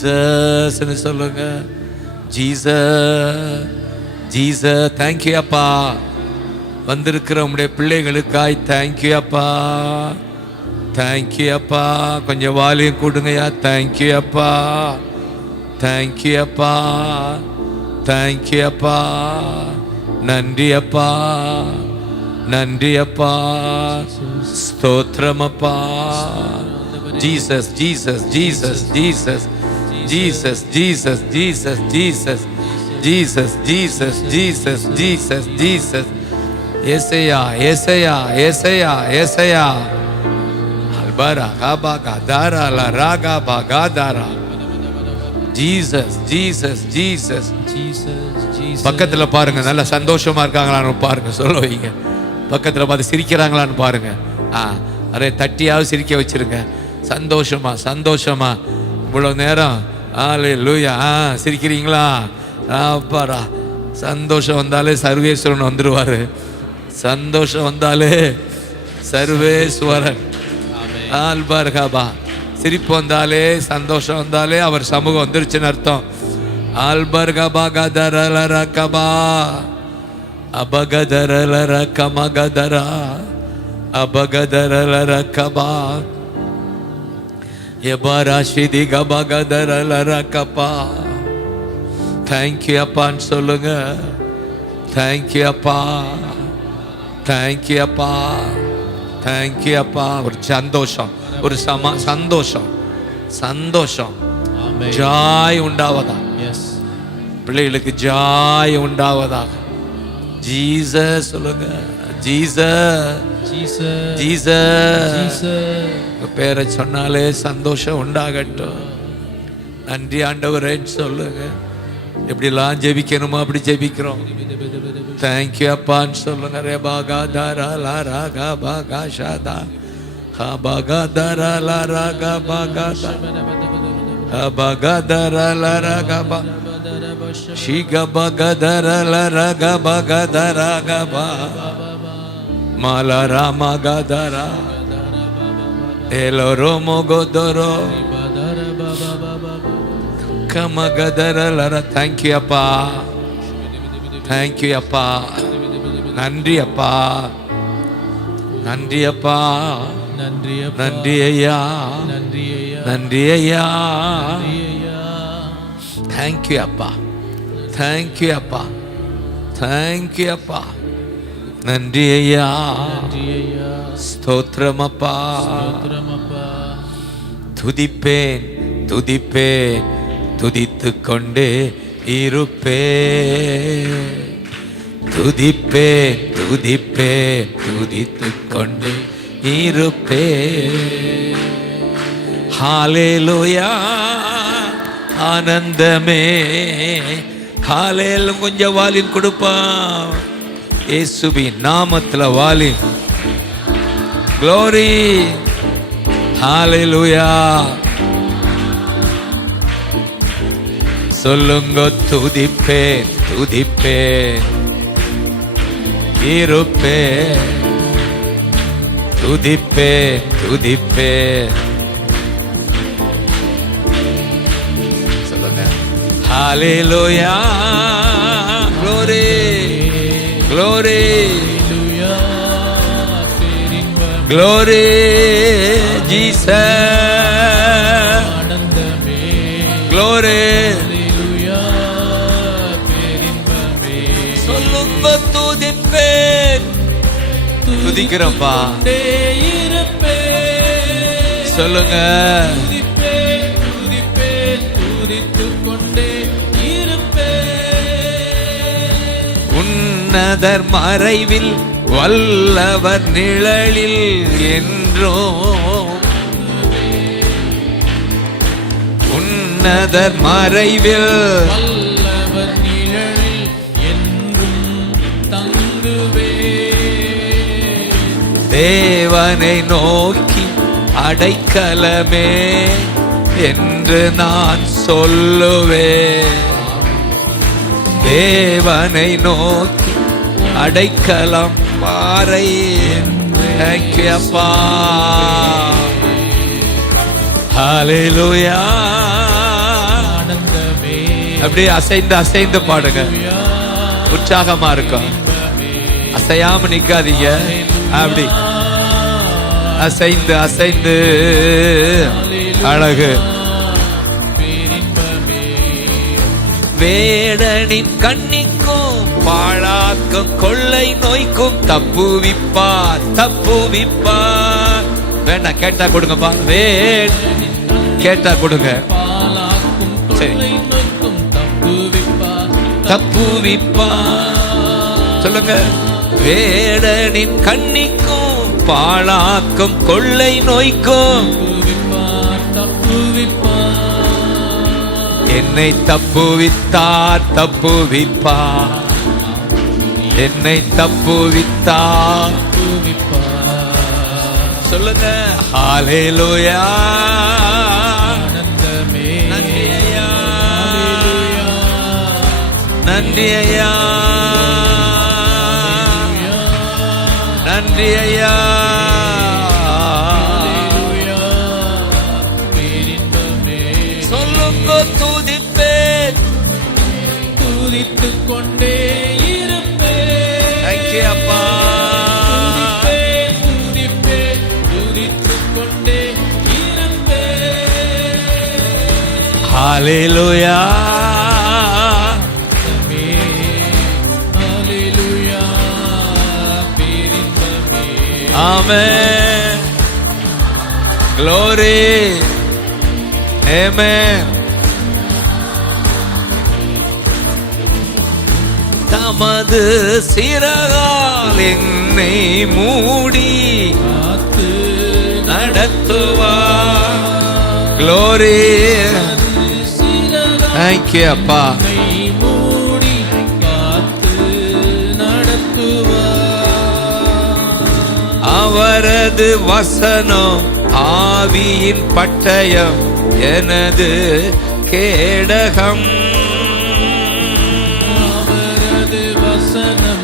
ஜீசஸ்ன்னு சொல்லுங்க. Jesus Jesus. Thank you அப்பா. வந்திருக்கிற உம்முடைய பிள்ளைகளுக்காய் தேங்க்யூ அப்பா. தேங்க்யூ அப்பா. கொஞ்சம் வாலியம் கூடுங்கய்யா. தேங்க்யூ அப்பா. தேங்க்யூ அப்பா. தேங்க்யூ அப்பா. நன்றி அப்பா. நன்றி அப்பா. ஸ்தோத்திரம் அப்பா. Jesus Jesus Jesus Jesus Jesus Jesus Jesus Jesus Jesus Jesus Jesus Jesus Jesus. ஏசையா ஏசையா ஏசையா ஏசையா. அல்பரா காபா காதாரா லா ராகா பாகாதாரா. Jesus Jesus Jesus Jesus. பக்கத்துல பாருங்க, நல்ல சந்தோஷமா இருக்காங்களான்னு பாருங்க. சொல்ல வைங்க. பக்கத்துல பார்த்து சிரிக்கிறாங்களான்னு பாருங்க. அரே தட்டியாவது சிரிக்க வச்சிருங்க. சந்தோஷமா சந்தோஷமா. இவ்வளவு நேரம் அல்லேலூயா சிரிக்கிறீங்களா? அப்பாடா. சந்தோஷம் வந்தாலே சர்வேஸ்வரன் வந்துருவாரு. சந்தோஷம் வந்தாலே சர்வேஸ்வரன். ஆல்பர்கபா. சிரிப்பு வந்தாலே சந்தோஷம் வந்தாலே அவர் சமூகம் வந்துருச்சுன்னு அர்த்தம். ஆல்பர்கபா கதரலரகபா அபகதரலரகமகதரா அபகதரலரகபா எபாராஷிதி கபகதரலரகபா. தேங்க்யூ அப்பான்னு சொல்லுங்க. தேங்க்யூ அப்பா. தேங்க்யூ அப்பா. தேங்க்யூ அப்பா. ஒரு சந்தோஷம், ஒரு சந்தோஷம் சந்தோஷம். ஜாய் உண்டாவதா. பிள்ளைகளுக்கு ஜாய் உண்டாவதாக. ஜீசஸ் சொல்லுங்க. Jesus Jesus Jesus. பேரை சொன்னாலே சந்தோஷம் உண்டாகட்டும். நன்றி ஆண்டவரேன்னு சொல்லுங்க. எப்படிலாம் ஜெபிக்கணுமோ அப்படி ஜெபிக்கிறோம். தேங்க்யூ அப்பான்னு சொல்லுங்க. ரே பாகா தாரா லா ராகா பாகா ஷாதா ஹா பாகா தாரா லா ராகா பாகா ஹா பாகா தாரா லா ராகா பா ஷிகா பாகா தாரா லா ராகா பாகா தாரா கா பா மாலா ராமா கா தாரா எலோரோ மோகோதரோ கமகதரலர. தேங்க்யூ அப்பா. தேங்க்யூ அப்பா. நன்றி அப்பா. நன்றி அப்பா. நன்றி ஐயா. நன்றி ஐயா. தேங்க்யூ அப்பா. தேங்க்யூ அப்பா. தேங்க்யூ அப்பா. நன்றி ஐயா. ஸ்தோத்திரம் அப்பா. துதிப்பேன் துதிப்பேன் துதித்து கொண்டே இருப்பேன். துதிப்பேன் துதிப்பேன் துதித்து கொண்டே இருப்பேன். ஹல்லேலூயா. ஆனந்தமே. ஹல்லேலூயா. கொஞ்சம் வாலின் கொடுப்பான். இயேசுவின் நாமத்துல வாலின். க்ளோரி. ஹல்லேலூயா. சொல்லுங்க. துதிப்பேன் துதிப்பேன் இருப்பேன். துதிப்பேன் துதிப்பேன் சொல்லுங்க. Hallelujah. Glory glory glory Jesus. Glory. துதிக்கிறப்பா. சொல்லுங்க. உன்னதர் மறைவில் வல்லவர் நிழலில் என்றும். உன்னதர் மறைவில் தேவனை நோக்கி அடைக்கலமே என்று நான் சொல்லுவேன். தேவனை நோக்கி அடைக்கலம் பாறை. தேங்க்யூ அப்பா. ஹல்லேலூயா. அப்படியே அசைந்து அசைந்து பாடுங்க, உற்சாகமா இருக்கும். அசையாம நிக்காதீங்க, அப்படி அசைந்து அசைந்து. அழகு. வேடனின் கண்ணிக்கும் பாழாக்கும் கொள்ளை நோய்க்கும் தப்புவிப்பார், தப்புவிப்பார். வேண்டாம், கேட்டா கொடுங்கப்பா. கேட்டா கொடுங்க. சரி, தப்புவிப்பார் சொல்லுங்க. வேடனின் கண்ணிக்கும் பாழாக்கும் கொள்ளை நோய்க்கும் என்னை தப்புவித்தார், தப்புவிப்பார். என்னை தப்புவித்தார். சொல்லுங்க. ஹல்லேலூயா. நன்றி ஐயா, நன்றி ஐயா, நன்றி ஐயா. சொல்லுங்க. துதிப்பேன், துதித்துக் கொண்டே இருப்பேன். அப்பா, துதிப்பேன், துதித்துக் கொண்டே இருப்பேன். ஹல்லேலூயா. Amen. Glory. Amen. தமது சிறகால் என்னை மூடி காத்து நடத்துவார். Glory. Thank you, அப்பா. அவரது வசனம் ஆவியின் பட்டயம், எனது கேடகம். அவரது வசனம்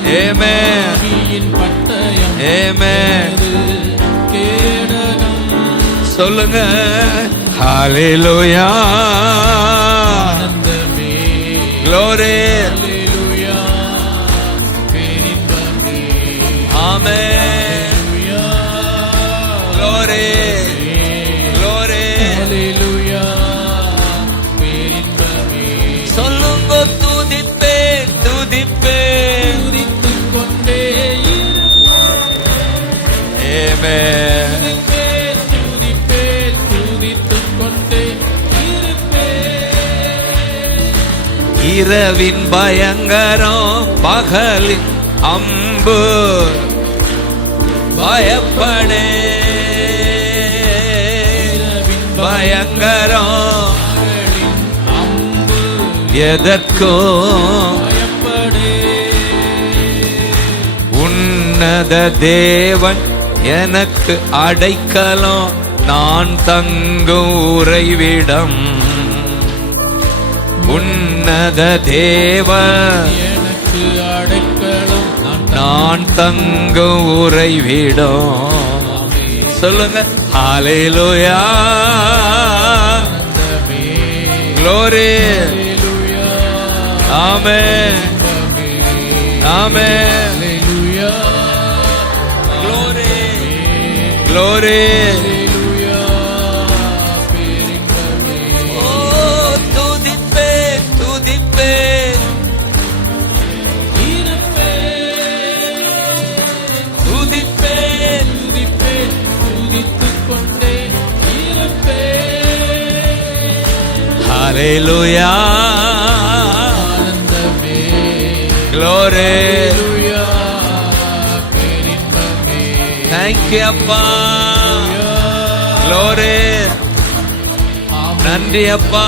ஆவியின் பட்டயம், எனது கேடகம். சொல்லுங்க. ஹல்லேலூயா. Glory. Amen. சொல்லுங்க. துதிப்பேன், துதிப்பேன், துதித்துக் கொண்டே இருப்பேன். துதிப்பேன், துதித்துக் கொண்டே இருப்பேன். இரவின் பயங்கரம், பகலின் அம்பு பயப்படே. பயங்கரம் அம்பு எதற்கும் பயப்படே. உன்னத தேவன் எனக்கு அடைக்கலம், நான் தங்கும் உறைவிடம். உன்னத தேவன் எனக்கு அடைக்கலம், நான் தங்கும் உறைவிடம். சொல்லுங்க. ஹல்லேலூயா. Glory. Amen. Amen. Glory. Glory. Oh, துதிப்பேன், துதிப்பேன், துதிப்பேன், துதித்துக் கொண்டே இருப்பேன். ஹல்லேலூயா. Glory. Thank you, அப்பா. Glory. நன்றி அப்பா.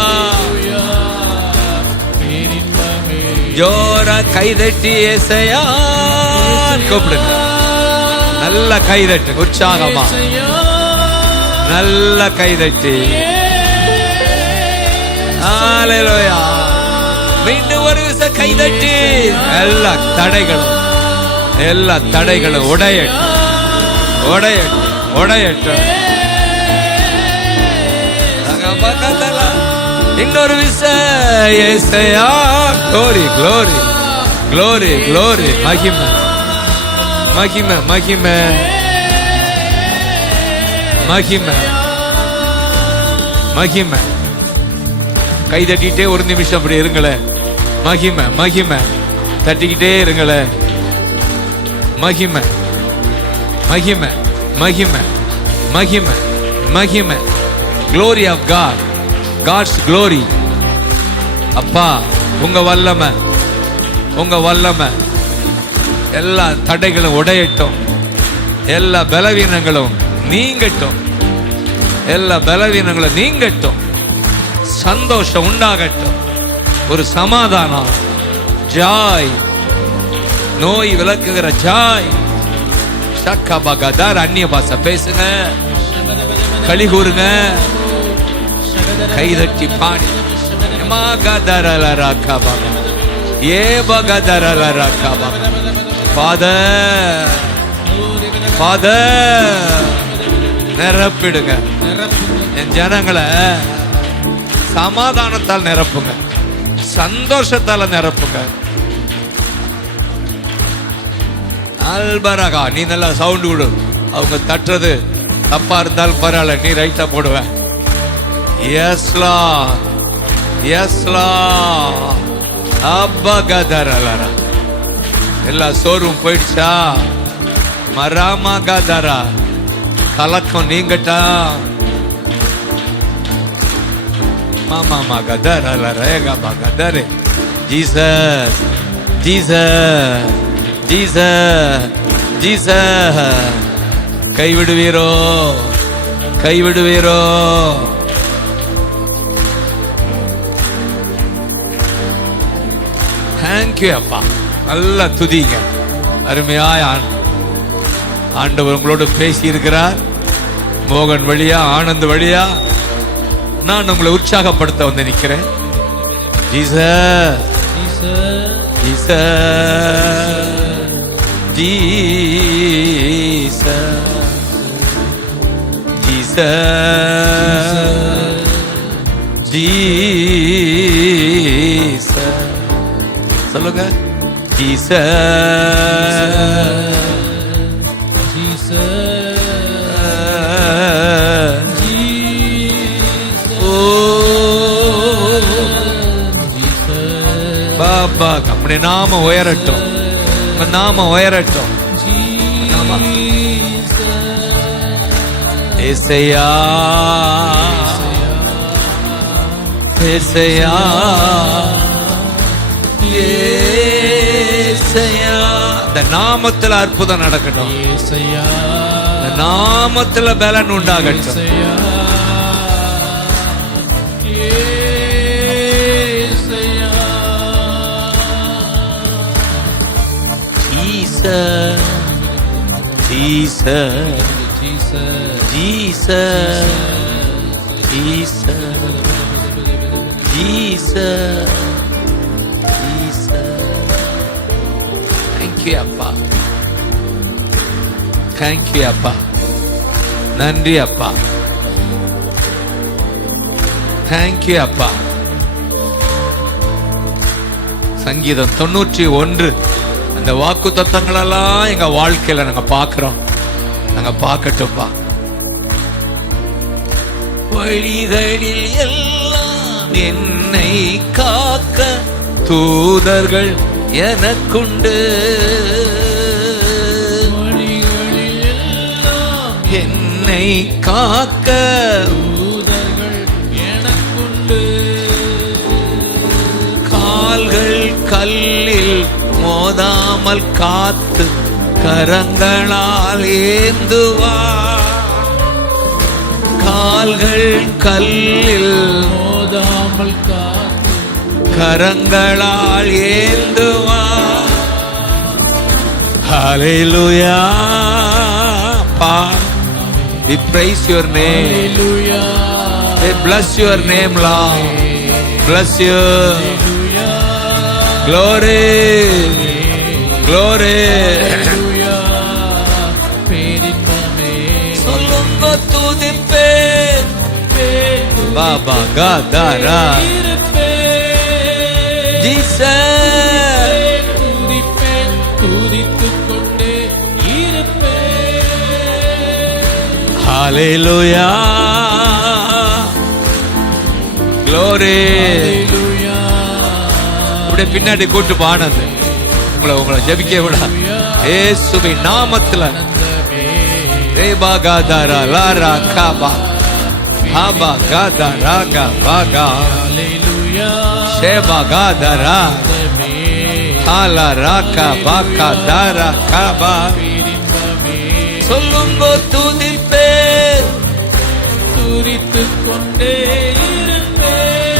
ஜோரா கைதட்டி ஏசையா கூப்பிடுங்க. நல்ல கைதட்டு, உற்சாகமா நல்ல கைதட்டி. ஹல்லேலூயா. மீண்டும் ஒரு விசை கைதட்டி. எல்லா தடைகளும் உடையட்டும், உடையட்டும். இன்னொரு விச ஏசையா. glory glory glory glory. மகிமை மகிமை மகிமை மகிமை மகிமை. கை தட்டிக்கிட்டே ஒரு நிமிஷம் அப்படி இருங்களேன். மகிமை மகிமை தட்டிக்கிட்டே இருங்களேன். மகிமை மகிமை மகிமை மகிமை மகிமை. glory of God, God's glory. அப்பா உங்க வல்லமை, உங்க வல்லமை எல்லா தடைகளும் உடையட்டும், எல்லா பலவீனங்களும் நீங்கட்டும், எல்லா பலவீனங்களும் நீங்கட்டும். சந்தோஷம் உண்டாகட்டும், ஒரு சமாதானம், ஜாய், நோய் விலக்குகிற ஜாய். சக்கபகதார். அந்நிய பாஷை பேசுங்க, களி கூறுங்க, கைதட்டி பாடி. நிரப்பிடுங்க என் ஜனங்களை, சமாதானத்தால் நிரப்புங்க, சந்தோஷத்தால நிரப்புங்க. அல்பரகா. நீ நல்லா சவுண்ட் விடு. அவங்க தட்டுறது தப்பா இருந்தாலும் பரவாயில்ல, நீ ரைட்டா போடுவேன். எஸ்லா எஸ்லா. அப்பகதரலரா. எல்லா சோர்வும் போயிடுச்சா? மராமகதரா. கலக்கம் நீங்கட்டா. மாமா மகதரலரேகா மகதரே. Jesus Jesus Jesus Jesus. கைவிடுவீரோ கைவிடுவீரோ? தேங்க்யூ அப்பா. நல்லா துதிங்க. அருமையாய் ஆண்டவர் உங்களோடு பேசி இருக்கிறார். மோகன் வழியா, ஆனந்த் வழியா நான் உங்களை உற்சாகப்படுத்த வந்து நிற்கிறேன். Jesus Jesus Jesus Jesus. சொல்லுங்க. ஜீசஸ் பாபா. நம்முடைய நாம உயரட்டும், நாம உயரட்டும். ஏசையா ஏசையா ஏசையா. இந்த நாமத்துல அற்புதம் நடக்கட்டும், இந்த நாமத்துல பலன் உண்டாகட்டும். Jesus, Jesus, Jesus, Jesus, Jesus, Jesus. Thank you, Appa. Thank you, Appa. நன்றி அப்பா. Thank you, அப்பா. சங்கீதம் 91 அந்த வாக்கு தத்தங்களெல்லாம் எங்க வாழ்க்கையில நாங்க பார்க்கிறோம். நாங்க பார்க்கட்டும்பா. வழிகளில் எல்லாம் என்னை காக்க தூதர்கள் எனக்குண்டு. வழிகளில் எல்லாம் என்னை காக்க தூதர்கள் எனக்குண்டு. கால்கள் கல்லில் மோதாமல் காத்து கரங்களால் ஏந்துவார். கால்கள் கல்லில் மோதாமல் காத்து கரங்களால் ஏந்துவார். ஹல்லேலூயா. We praise your name. Hallelujah. We bless your name, Lord. Bless you. Glory, glory. சொல்லுங்க துதிப்பேன் பாபா காதாரா ஜீசஸ் துதித்துக் கொண்டே இருப்பேன். ஹalleluya glory. அப்படியே பின்னாடி கூட்டு பாடுது உங்களை ஜெபிக்க விட இயேசுவின் நாமத்துல. ரேபா காதாரா லாரா காபா ஹாபா காதாரா காபா ஷேபா காதாரா ஹாலா ராகா பாகா தாரா காபா. சொல்லுங்கோ துதிப்பே துதித்துக் கொண்டே இருப்பேன்.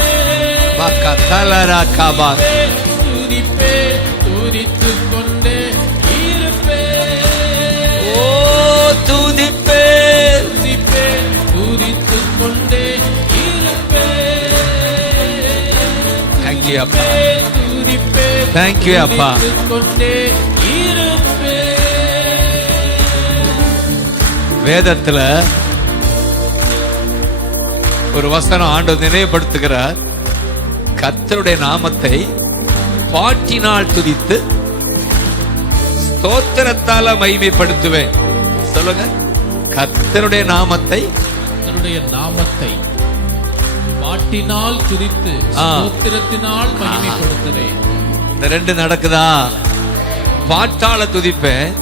பாகா தாலரா காபா துதிப்பே துதித்துக் கொண்டே இருப்பேன். ஓ துதிப்பே துதிப்பே துதித்துக் கொண்டே இருப்பேன். Thank you அப்பா. துதிப்பே Thank you அப்பா. துதித்துக் கொண்டே இருப்பேன். வேதத்துல ஒரு வசனம் ஆண்டவர் நினைவுபடுத்துகிறார். கர்த்தருடைய நாமத்தை பாட்டினால் துதித்து ஸ்தோத்திரத்தால மகிமைப்படுத்துவேன். சொல்லுங்க, கர்த்தருடைய நாமத்தை பாட்டினால் துதித்து ஸ்தோத்திரத்தினால் மகிமைப்படுத்துவேன். இந்த ரெண்டு நடக்குதா? பாட்டால துதிப்பேன்,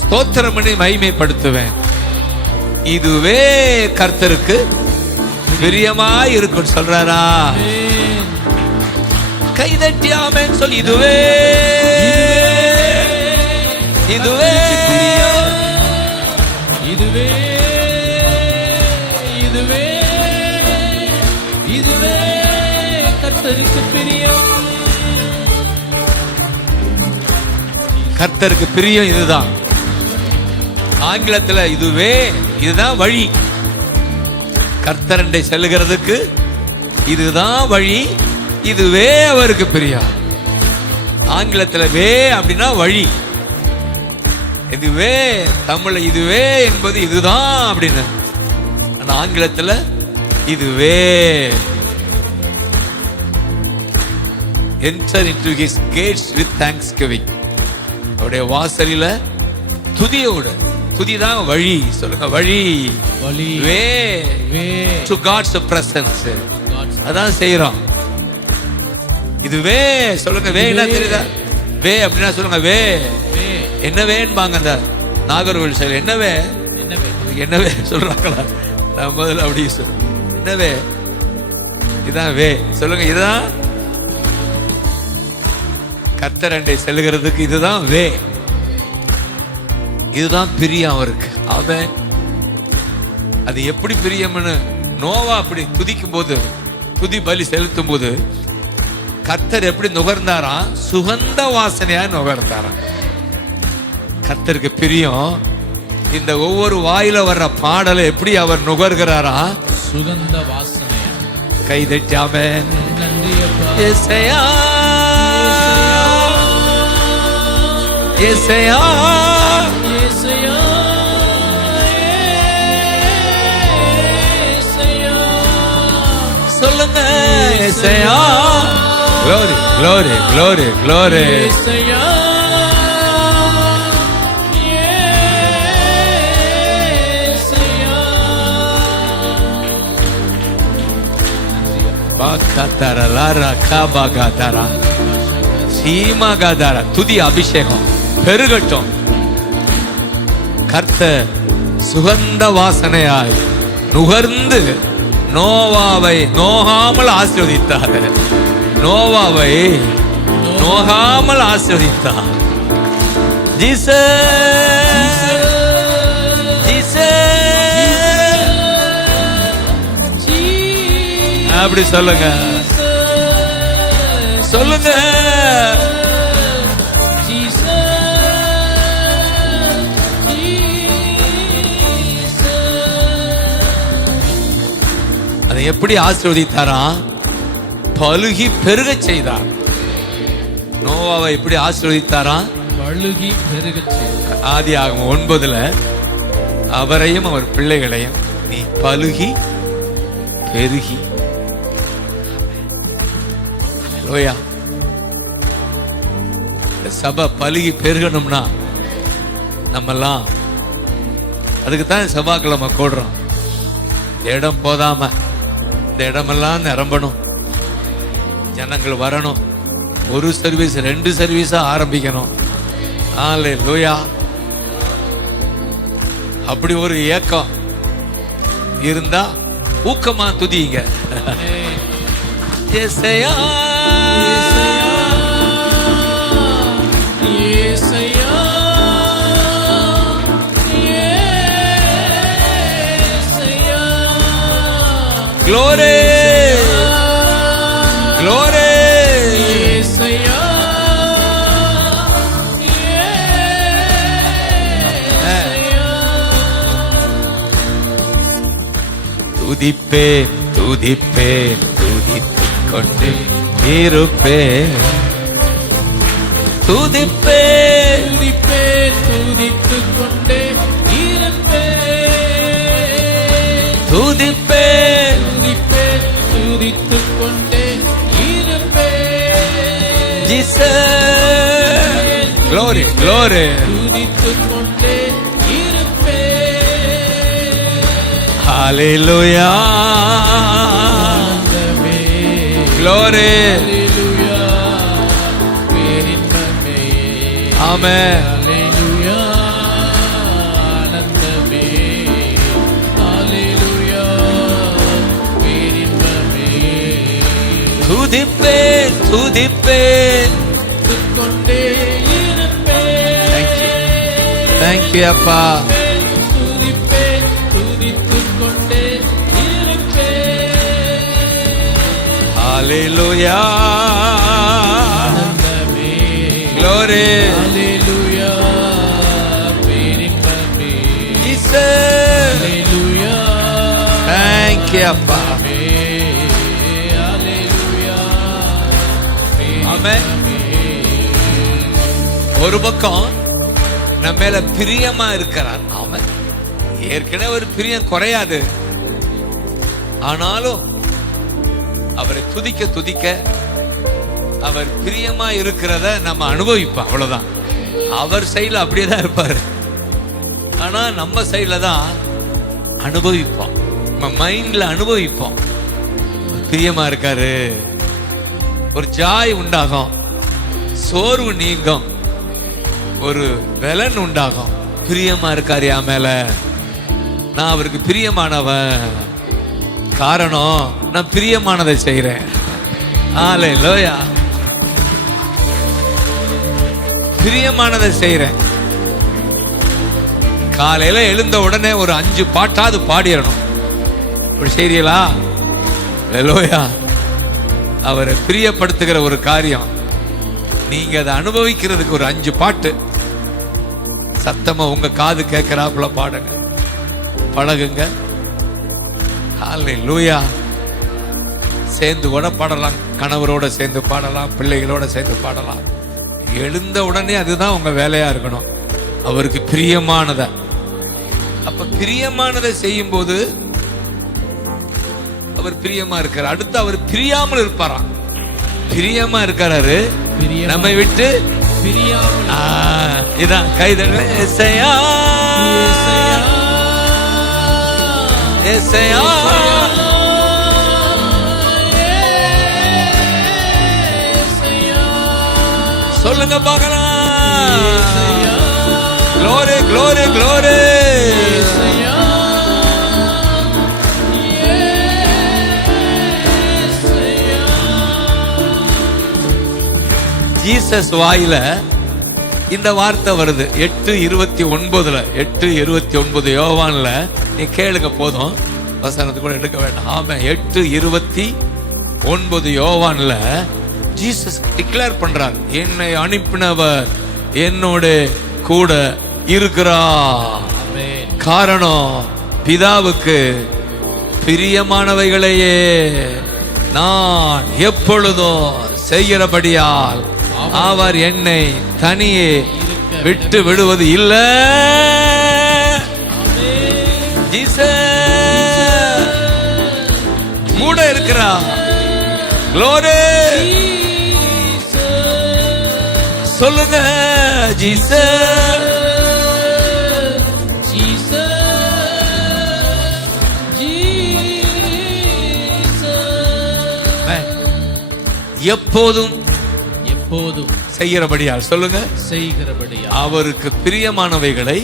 ஸ்தோத்திரம் பண்ணி மகிமைப்படுத்துவேன். இதுவே கர்த்தருக்கு பிரியமாய் இருக்கும் சொல்றாரா? கைதட்டி ஆமென் சொல்லி. இதுவே இதுவே இதுவே இதுவே இதுவே கர்த்தருக்கு பிரியம். கர்த்தருக்கு பிரியம் இதுதான். ஆங்கிலத்துல இதுவே, இதுதான் வழி. கர்த்தரண்டை செல்லுகிறதுக்கு இதுதான் வழி, இதுவே அவருக்கு பிரியம். ஆங்கிலத்துல வே அப்படின்னா வழி, இதுவே தமிழ்ல இதுவே என்பது இதுதான் அப்படின்னு. ஆனா ஆங்கிலத்துல இதுவே. Enter into his gates with thanksgiving. அவருடைய வாசலில துதியோடு. துதிதான் வழி. சொல்லுங்க, வழி வழி. வே வே to God's presence. அதான் செய்யறோம். இதுவே சொல்லுங்க. வே என்ன தெரியுதா? வே அப்படின்னா சொல்லுங்க வே. என்ன வேன்பாங்க அந்த நாகர்கோவில் சைடு. என்னவே என்னவே சொல்றாங்களா? நான் முதல்ல அப்படி சொல்லுங்க. என்னவே இதான் வே. சொல்லுங்க, இதுதான் கர்த்தரண்டை செல்லுகிறதுக்கு இதுதான் வே. இதுதான் பிரியம் அவருக்கு. அவன் அது எப்படி பிரியம்னு நோவா அப்படி துதிக்கும் போது, துதி பலி செலுத்தும் போது கர்த்தர் எப்படி நுகர்ந்தாரா? சுகந்த வாசனையா நுகர்ந்தாரா? கர்த்தருக்கு பிரியம். இந்த ஒவ்வொரு வாயில வர்ற பாடலை எப்படி அவர் நுகர்கிறாரா? சுகந்த வாசனையா. கை தட்டாமே நன்றி அப்பா. ஏசையா ஏசையா ஏசையா ஏசையா. சொல்லுங்க ஏசையா. glory glory glory glory. ஏசையா ஏசையா. பாகாதாரா லாரா காபாகாதாரா சீமாகாதாரா. துதி அபிஷேகம் பெருகட்டும். கர்த்தர் சுகந்த வாசனையாய் நுகர்ந்து நோவாவை நோகாமல் ஆசீர்வதித்தார். நோவாவை நோகாமல் ஆசீர்வதித்தார். ஜீசஸ் ஜீசஸ் அப்படி சொல்லுங்க, சொல்லுங்க. அதை எப்படி ஆசீர்வதித்தாரா? பலுகி பெருக செய்தார். நோவாவை எப்படி ஆசீர்வதித்தாரா? பலுகி பெருக செய்தார். ஆதியாகமம் 9 அவரையும் அவர் பிள்ளைகளையும் நீ பலுகி பெருகி. லோயா, இந்த சபை பலுகி பெருகணும்னா நம்மெல்லாம் அதுக்கு தான் செவ்வாய்க்கிழமை கூடுறோம். இந்த இடம் போதாம இந்த இடமெல்லாம் நிரம்பணும், ஜனங்கள் வரணும், ஒரு சர்வீஸ் 2 சர்வீஸா ஆரம்பிக்கணும். ஹல்லேலூயா. அப்படி ஒரு ஏக்கம் இருந்தா ஊக்கமா துதிங்க. ஏசையா ஏசையா ஏசையா glory glory ஏசையா துதிப்பேன் துதிப்பேன் துதித்துக் கொண்டே இருப்பேன். துதிப்பேன் துதிப்பேன் துதித்துக் கொண்டே இருப்பேன். துதிப்பேன் துதிப்பேன் துதித்துக் கொண்டே இருப்பேன். ஜீசஸ் glory glory துதித்துக் கொண்டே இருப்பேன். hallelujah ஆனந்தமே, glory அல்லேலூயா, பேரின்பமே. amen அல்லேலூயா, ஆனந்தமே, அல்லேலூயா, பேரின்பமே. துதிப்பேன் துதிப்பேன். துதித்துக் கொண்டே இருப்பேன். Thank you அப்பா. துதிப்பேன் துதித்துக் கொண்டே இருப்பேன். hallelujah ஆனந்தமே, glory hallelujah, பேரின்பமே. Jesus hallelujah, thank you அப்பா. அல்லேலூயா, amen. ஒரு பக்கம் நம்ம மேல பிரியமா இருக்கிறார். அவன் ஏற்கனவே ஒரு பிரியம் குறையாது, ஆனாலும் அவரை துதிக்க துதிக்க அவர் பிரியமா இருக்கிறத நம்ம அனுபவிப்போம். அவ்வளவுதான். அவர் சைடுல அப்படியே தான் இருப்பாரு, ஆனா நம்ம சைடுல தான் அனுபவிப்போம், நம்ம மைண்ட்ல அனுபவிப்போம். பிரியமா இருக்காரு, ஒரு ஜாய் உண்டாகும், சோர்வு நீங்கும், ஒரு பலன் உண்டாகும். பிரியமா இருக்காரு என் மேல, நான் அவருக்கு பிரியமானவன், காரணம் நான் பிரியமானதை செய்றேன். ஹல்லேலூயா, பிரியமானதை செய்றேன். காலையில எழுந்த உடனே ஒரு 5 பாட்டாவது பாடிடணும். அப்படி செய்றீங்களா? ஹல்லேலூயா. அவரை பிரியப்படுத்துகிற ஒரு காரியம், நீங்க அதை அனுபவிக்கிறதுக்கு ஒரு 5 பாட்டு சத்தமா உங்க காது கேட்கிறாப்புல பாடுங்க, பழகுங்க. ஹல்லேலூயா. சேர்ந்து கூட பாடலாம், கணவரோட சேர்ந்து பாடலாம், பிள்ளைகளோட சேர்ந்து பாடலாம். எழுந்த உடனே அதுதான் உங்க வேலையா இருக்கணும், அவருக்கு பிரியமானத. அப்ப பிரியமானதை செய்யும் போது அவர் பிரியமா இருக்கார். அடுத்து அவர் பிரியாமல் இருப்பாராம். பிரியமா இருக்காரு, நம்மை விட்டு பிரியாமல். இதான் கைதல. ஏசையா ஏசையா சொல்லுங்க பார்க்கலாம். glory glory glory ஜீசஸ் வாயில இந்த வார்த்தை வருது. 8:29 8:29 யோவான்ல நீ கேளுங்க போதும், வசனத்துக்கு கூட எடுக்க வேண்டாம். ஆமா, 8:29 யோவான்ல ஜீசஸ் டிக்ளேர் பண்றார், என்னை அனுப்பினவர் என்னோட கூட இருக்கிறார். காரணம், பிதாவுக்கு பிரியமானவைகளையே நான் எப்பொழுதும் செய்கிறபடியால் அவர் என்னை தனியே விட்டு விடுவது இல்லை. இருக்கிறார். Glory. சொல்லுங்க ஜீசஸ். எப்போதும் எப்போதும் செய்கிறபடியால் சொல்லுங்க செய்கிறபடியால் அவருக்கு பிரியமானவைகளை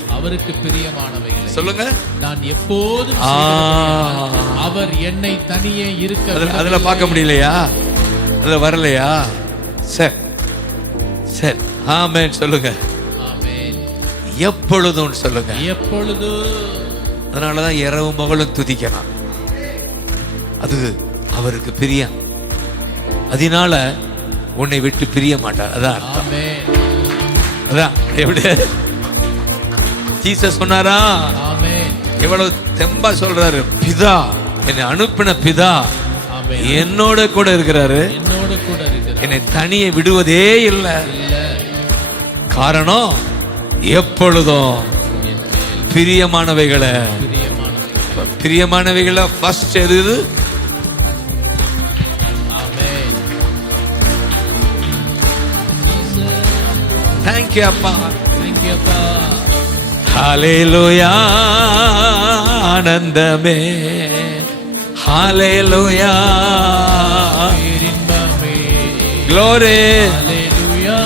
சொல்லுங்க நான் எப்போதும் செய்கிறபடியால் அவர் என்னை தனியே இருக்க அதுல பார்க்க முடியலையா? அதுல வரலையா? சரி சரி ஆமென் சொல்லுங்க. ஆமென். எப்பொழுதும் சொல்லுங்க. எப்பொழுதும். அதனாலதான் இரவும் பகலும் துதிக்கலாம். அது அவருக்கு பிரியம். அதனால உன்னை விட்டு பிரிய மாட்டார். அதான் ஆமென். அதான் எப்படி ஜீசஸ் சொன்னாரா? ஆமென். எவ்வளவு தெம்பா சொல்றாரு. பிதா, என்னை அனுப்பின பிதா என்னோட கூட இருக்கிறாரு, என்னோட கூட இருக்கிறார், என்னை தனியே விடுவதே இல்லை. காரணம் எப்பொழுதும் பிரியமானவைகளை பிரியமானவைகளை ஃபர்ஸ்ட் எது? Thank you அப்பா. Thank you அப்பா. ஹalleluya ஆனந்தமே. ஹalleluya இன்பமே. Glory. Hallelujah.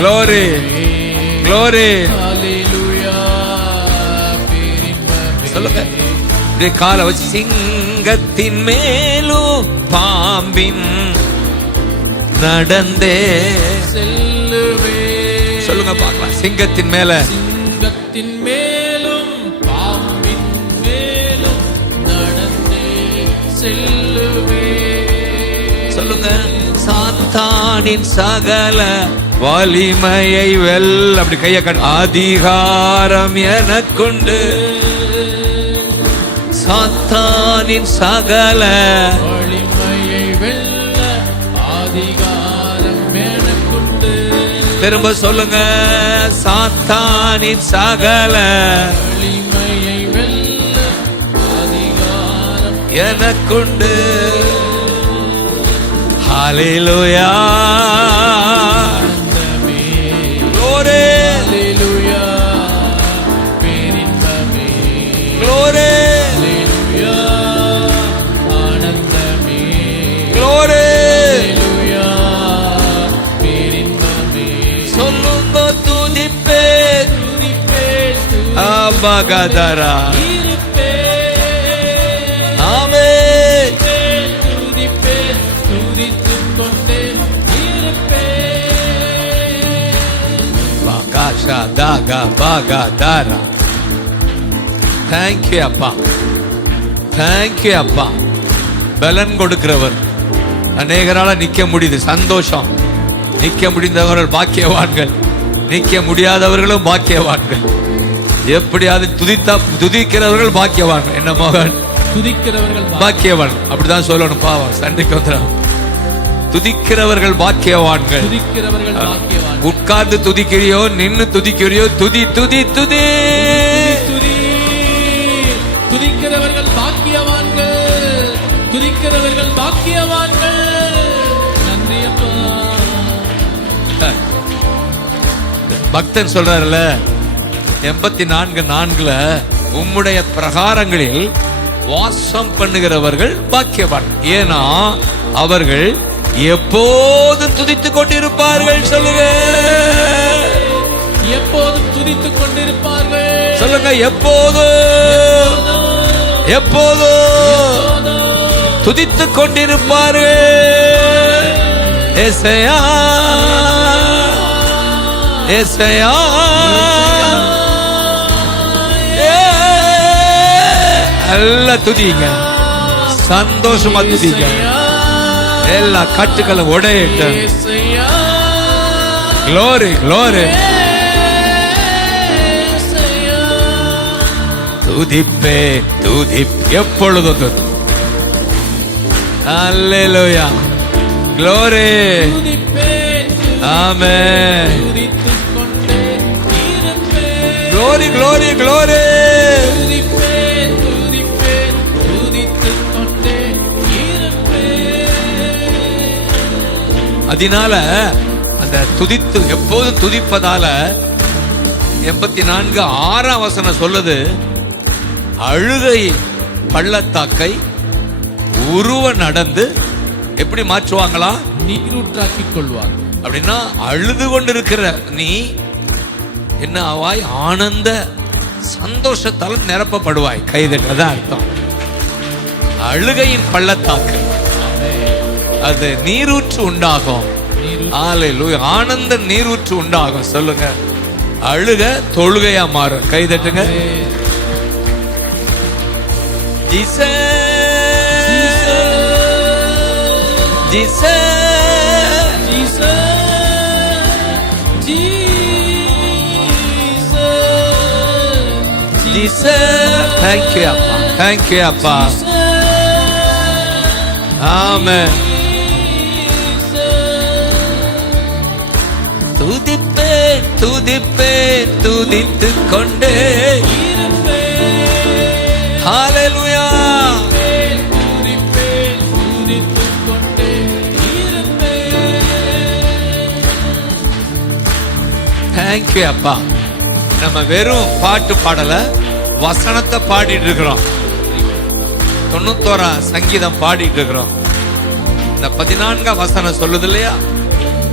Glory. Glory. Hallelujah. இன்பமே. சொல்லுங்க. இப்படி காலை வச்சு சிங்கத்தின் மேலும் பாம்பின் நடந்தே செல்லுவே. சொல்லுங்க பார்க்கலாம். சிங்கத்தின் மேல, சிங்கத்தின் மேலும் பாம்பின் மேலும் நடந்தே செல்லுவே. சொல்லுங்க. சாத்தானின் சகல வலிமையை வெல்ல, அப்படி கைய கட்டு, அதிகாரம் எனக்குண்டு. சாத்தானின் சகல வலிமையை வெல்ல அதிகாரம் எனக்குண்டு. திரும்ப சொல்லுங்க. சாத்தானின் சகல வலிமையை வெல்ல அதிகாரம் எனக்குண்டு. ஹalleluya. ஆனந்தமே. Glory. Hallelujah. பேரின்பமே. Glory. Hallelujah. ஆனந்தமே. Glory. Hallelujah. பேரின்பமே. சொல்லுங்க. துதிப்பே துதிப்பேன், அபகதரா. இருப்பேன். ஆமென். துதிப்பேன், துதித்துக் கொண்டே இருப்பேன். பகாஷா தாகா பகதரா. Thank you அப்பா. Thank you அப்பா. பலன் கொடுக்கிறவர். அநேகரால நிக்க முடியுது. சந்தோஷம். நிக்க முடிந்தவர்கள் பாக்கியவான்கள், நிக்க முடியாதவர்களும் பாக்கியவான்கள். எப்படியாவது துதிக்கிறவர்கள் பாக்கியவான்கள். என்ன மகன்? துதிக்கிறவர்கள் பாக்கியவான். அப்படிதான் சொல்லணும். பாவம் சண்டைக்கு வந்துடும். துதிக்கிறவர்கள் பாக்கியவான்கள். துதிக்கிறவர்கள் பாக்கியவான்கள். உட்கார்ந்து துதிக்கிறியோ நின்னு துதிக்கிறியோ, துதி துதி துதி. துதி. துதிக்கிறவர்கள் பாக்கியவான்கள். துதிக்கிறவர்கள் பாக்கியவான்கள். நன்றி அப்பா. பக்தன் சொல்றாருல 84:4 உம்முடைய பிரகாரங்களில் வாசம் பண்ணுகிறவர்கள் பாக்கியவான், ஏன்னா அவர்கள் எப்போதும் துதித்துக் கொண்டிருப்பார்கள். சொல்லுங்க. எப்போதும் துதித்துக் கொண்டிருப்பார்கள். சொல்லுங்க. எப்போதும் எப்போதும் துதித்துக் கொண்டிருப்பார்கள். ஏசையா ஏசையா. நல்ல துதிங்க, சந்தோஷமா துதிங்க. எல்லா கட்டுகளும் உடையட்டும். Glory, glory. துதிப்பே எப்பொழுதும். Hallelujah. Glory. Amen. Glory, glory, glory. அதனால அந்த துதித்து எப்போதும் துதிப்பதால 84:6 சொல்லுது, அழுகை பள்ளத்தாக்கை உருவ நடந்து எப்படி மாற்றுவாங்களா? நீரூற்றாக்கிக் கொள்வார். அப்படின்னா அழுது கொண்டிருக்கிற நீ என்ன ஆவாய்? ஆனந்த சந்தோஷத்தால் நிரப்பப்படுவாய். கைதட்டதான் அர்த்தம். அழுகையின் பள்ளத்தாக்கு அது நீரூற்று உண்டாகும். ஹல்லேலூயா. ஆனந்த நீரூற்று உண்டாகும். சொல்லுங்க. அழுக தொழுகையா மாறும். கைதட்டுங்க. Thank you, Appa. Thank you, Appa. Amen. துதிப்பேன் துதிப்பேன் துதித்துக் கொண்டே இருப்பேன். ஹல்லேலூயா. துதிப்பேன் துதித்துக் கொண்டே இருப்பேன். Thank you, Appa. நம்ம வெறும் பாட்டு பாடல, வசனத்தை பாடிட்டு இருக்கிறோம். 91 சங்கீதம் பாடிட்டு இருக்கிறோம். இந்த 14 வசனம் சொல்லுது இல்லையா,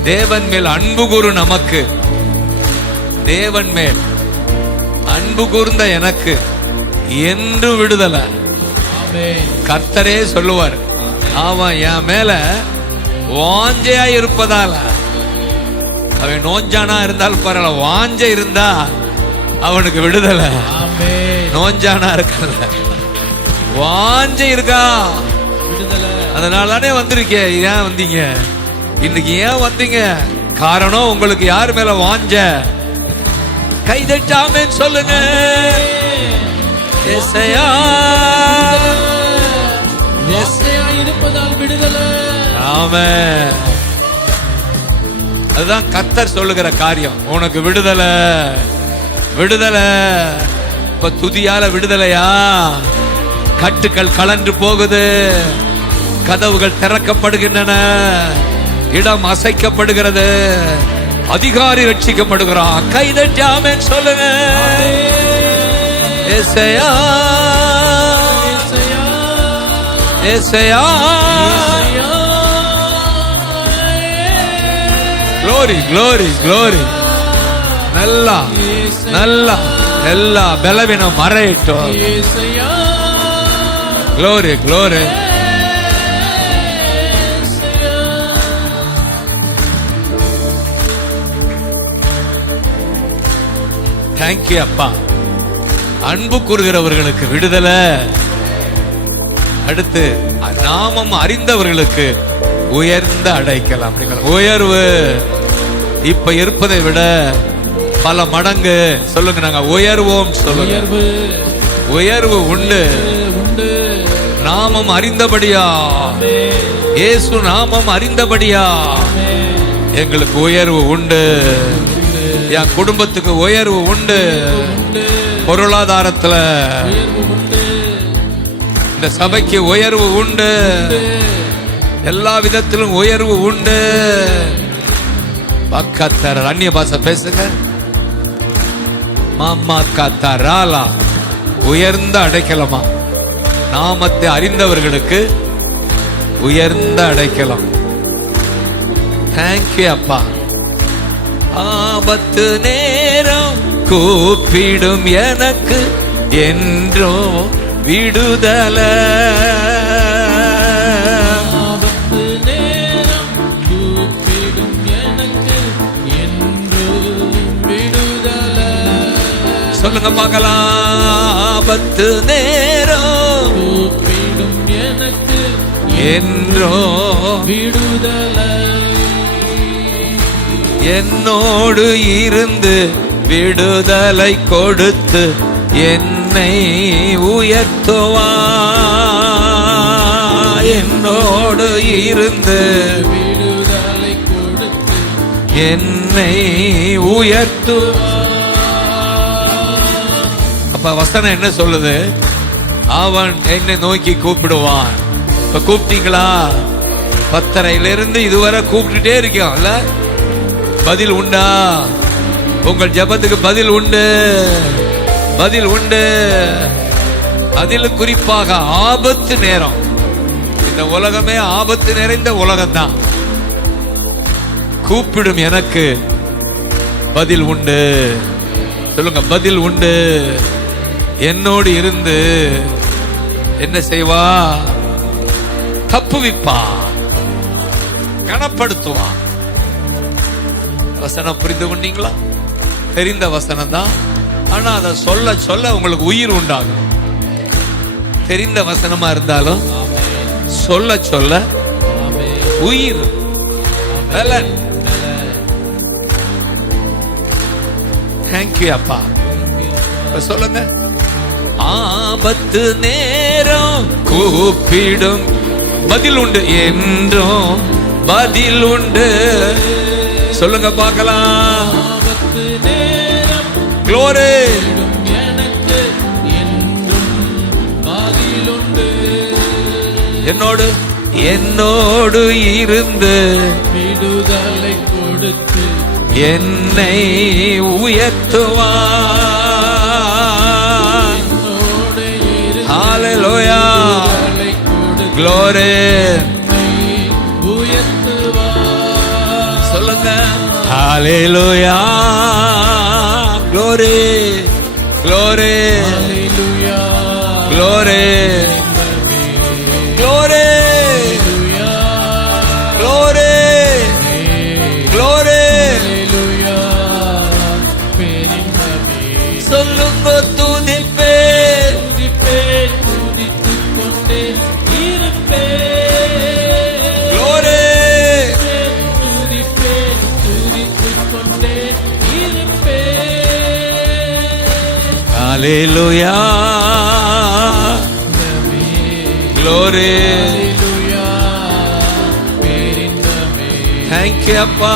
தேவன் மேல் அன்பு கூறு நமக்கு, தேவன் மேல் அன்பு கூர்ந்த எனக்கு என்று விடுதலை. கர்த்தரே சொல்லுவார், அவன் என் மேல வாஞ்சையா இருப்பதால, அவன் நோஞ்சானா இருந்தாலும் பரவாயில்ல, வாஞ்ச இருந்தா அவனுக்கு விடுதலை. நோஞ்சானா இருக்கல, வாஞ்ச இருக்கா விடுதலை. அதனால தானே வந்திருக்கேன். ஏன் வந்தீங்க இன்னைக்கு? ஏன் வந்தீங்க? காரணம் உங்களுக்கு யார் மேல வாஞ்ச? கைதட்டாமேன்னு சொல்லுங்க. ஏசாயா இருப்பதால் விடுதலை. ஆமென். அதுதான் கர்த்தர் சொல்லுகிற காரியம். உனக்கு விடுதலை, விடுதலை. இப்ப துதியால விடுதலையா? கட்டுக்கள் கலன்று போகுது, கதவுகள் திறக்கப்படுகின்றன, இடம் அசைக்கப்படுகிறது, அதிகாரி ரட்சிக்கப்படுகிறான். கைதட்டி ஆமென் சொல்லுங்க. ஏசாயா ஏசாயா glory glory glory. நல்லா நல்லா எல்லா பலவீனம் மறையட்டும். glory glory. Thank you, அப்பா. அன்பு கூறுகிறவர்களுக்கு விடுதலை. அடுத்து நாமம் அறிந்தவர்களுக்கு உயர்ந்த அடைக்கலாம். உயர்வு இப்ப இருப்பதை விட பல மடங்கு. சொல்லுங்க, நாங்க உயர்வோம். சொல்லுங்க, உயர்வு உண்டு. நாமம் அறிந்தபடியா, இயேசு நாமம் அறிந்தபடியா எங்களுக்கு உயர்வு உண்டு. என் குடும்பத்துக்கு உயர்வு உண்டு. பொருளாதாரத்துல இந்த சபைக்கு உயர்வு உண்டு. எல்லா விதத்திலும் உயர்வு உண்டு. பக்கத்தர அந்நிய பாஷை பேசுங்க. மாமா கத்தராலா உயர்ந்த அடைக்கலமா? நாமத்தை அறிந்தவர்களுக்கு உயர்ந்த அடைக்கலம். தேங்க்யூ அப்பா. ஆபத்து நேரம் கூப்பிடும் எனக்கு என்றோ விடுதலை. ஆபத்து நேரம் கூப்பிடும் எனக்கு என்றோ விடுதலை. சொல்லுங்க பார்க்கலாம். ஆபத்து நேரம் கூப்பிடும் எனக்கு என்றோ விடுதலை. என்னோடு இருந்து விடுதலை கொடுத்து என்னை உயர்த்துவா. என்னோடு இருந்து விடுதலை கொடுத்து என்னை உயர்த்துவா. அப்ப வசனம் என்ன சொல்லுது? அவன் என்னை நோக்கி கூப்பிடுவான். இப்ப கூப்பிட்டீங்களா? 10:30 இதுவரை கூப்பிட்டுட்டே இருக்கோம்ல, பதில் உண்டா? உங்கள் ஜெபத்துக்கு பதில் உண்டு, பதில் உண்டு. அதில் குறிப்பாக ஆபத்து நேரம். இந்த உலகமே ஆபத்து நிறைந்த உலகம்தான். கூப்பிடும் எனக்கு பதில் உண்டு. சொல்லுங்க, பதில் உண்டு. என்னோடு இருந்து என்ன செய்வா? தப்புவிப்பா, கனப்படுத்துவா. வசனம் புரிந்து கொண்டீங்களா? தெரிந்த வசனம் தான், ஆனா அதை சொல்ல சொல்ல உங்களுக்கு உயிர் உண்டாகும். தெரிந்த வசனமா இருந்தாலும் சொல்ல சொல்ல உயிர், பலன். தேங்க்யூ அப்பா. சொல்லுங்க, ஆபத்து நேரம் கூப்பிடும் பதில் உண்டு, என்றும் பதில் உண்டு. சொல்லுங்க பார்க்கலாம். ஆபத்து நேரம் க்ளோரி. எனக்கு என்றும் பதில் உண்டு. என்னோடு என்னோடு இருந்து விடுதலை கொடுத்து என்னை உயர்த்துவார். என்னோடு இருந்து ஹalleluya, விடுதலை கொடுத்து க்ளோரி. என்னை உயர்த்துவார். சொல்லுங்க, ஹalleluya, க்ளோரி, க்ளோரி, ஹalleluya, க்ளோரி, க்ளோரி, க்ளோரி, க்ளோரி. ஹalleluya, பெரிந்தமே. சொல்லுங்க, துதிப்பே, துதிப்பேன், துதித்துக் கொண்டே இருப்பேன். க்ளோரி. துதிப்பேன், துதித்துக் கொண்டே இருப்பேன். ஹalleluya, க்ளோரி. ஹalleluya, பெரிந்தமே. தேங்க்யூ அப்பா,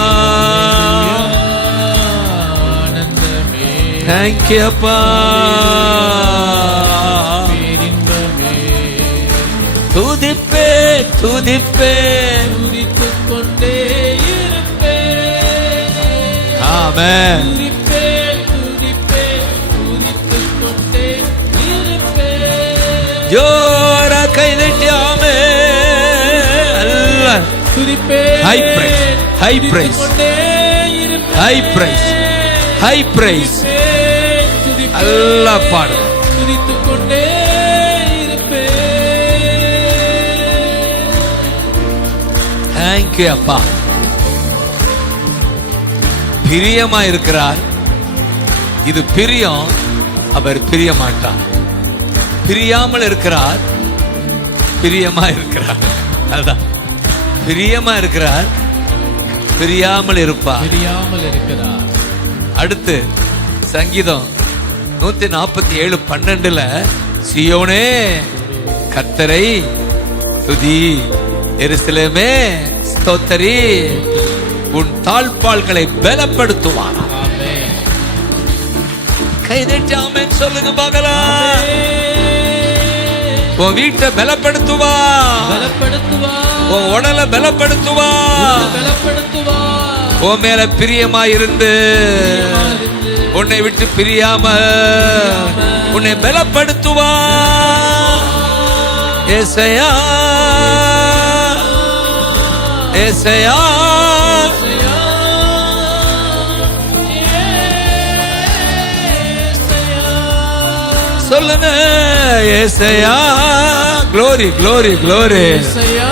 ஆனந்தமே. தேங்க்யூ அப்பா. பெரிந்தமே. துதிப்பே, துதிப்பே. துதித்துக் கொண்டே இருப்பேன். ஆமென். துதிப்பேன், துதிப்பேன், துதித்துக் கொண்டே இருப்பேன். ஜோர கைதட்டியாமே அல்ல. துதிப்பேன், High praise, high praise, துதித்துக் கொண்டே இருப்பேன். high praise, high praise. துதிப்பேன், துதிப்பேன், அல்ல பாடு. துதித்துக் கொண்டே இருப்பேன். தேங்க்யூ அப்பா. பிரியமா இருக்கிறார். இது பிரியம், அவர் பிரிய மாட்டார். பிரியாமல் இருக்கிறார், பிரியமா இருக்கிறார். அதான், பிரியமா இருக்கிறார், பிரியாமல் இருப்பார். தெரியாமல் இருக்கிறார். அடுத்து சங்கீதம் 147:12 சீயோனே கர்த்தரை துதி, எருசலேமே ஸ்தோத்தரி, உன் தாழ்பாள்களை பலப்படுத்துவார். ஆமென். கைதட்டி ஆமென் சொல்லுங்க பார்க்கலாம். உன் வீட்டை பலப்படுத்துவா, பலப்படுத்துவா, உன் உடலை பலப்படுத்துவா, பலப்படுத்துவா. உன் மேல பிரியமா இருந்து உன்னை விட்டு பிரியாம உன்னை பலப்படுத்துவா. ஏசையா, ஏசையா, சொல்லுங்க, ஏசையா. Glory, glory, glory. ஏசையா,